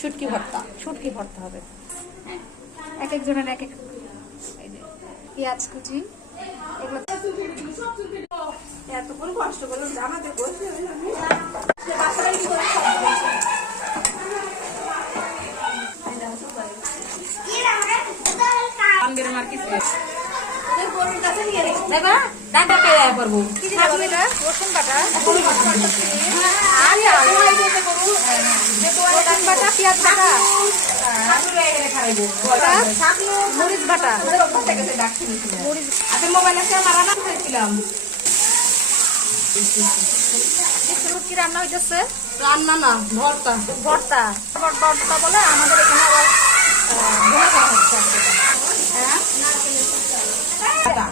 শুটকি ভর্তা। শুটকি ভর্তা হবে। এক একজনের এক এক পেঁয়াজ কুচি এগুলো এতক্ষণ কষ্ট করলাম জামাতে করতে রসুন বাটা, পেঁয়াজ বাটা, মরিচ বাটা, মোবাইলে রান্না করেছিলাম। কি রান্না হইতেছে? রান্না না, ভর্তা। ভর্তা ভর্তা বলে আমাদের এখানে আবার ভুনা করা হচ্ছে।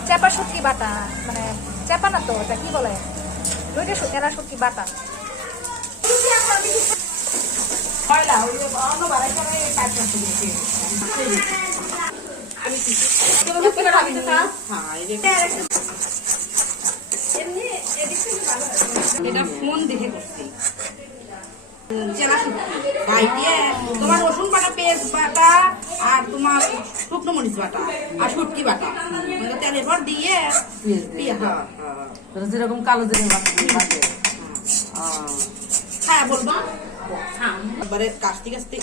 চেপা শুটকি বাটা, মানে চেপা না তো, এটা কি বলে, এরা শুটকি বাটা। এটা ফোন দেখে করছি। চেনা শুটকি ভাই দিয়ে তোমার রসুন বাটা, পেঁয়াজ বাটা, আর তোমার শুকনো মরিচ বাটা, আর শুটকি বাটা তেলের পর দিয়ে যেরকম কালো জিরে বাটে। হ্যাঁ বলবা। এবারে কাস্তে কাস্তে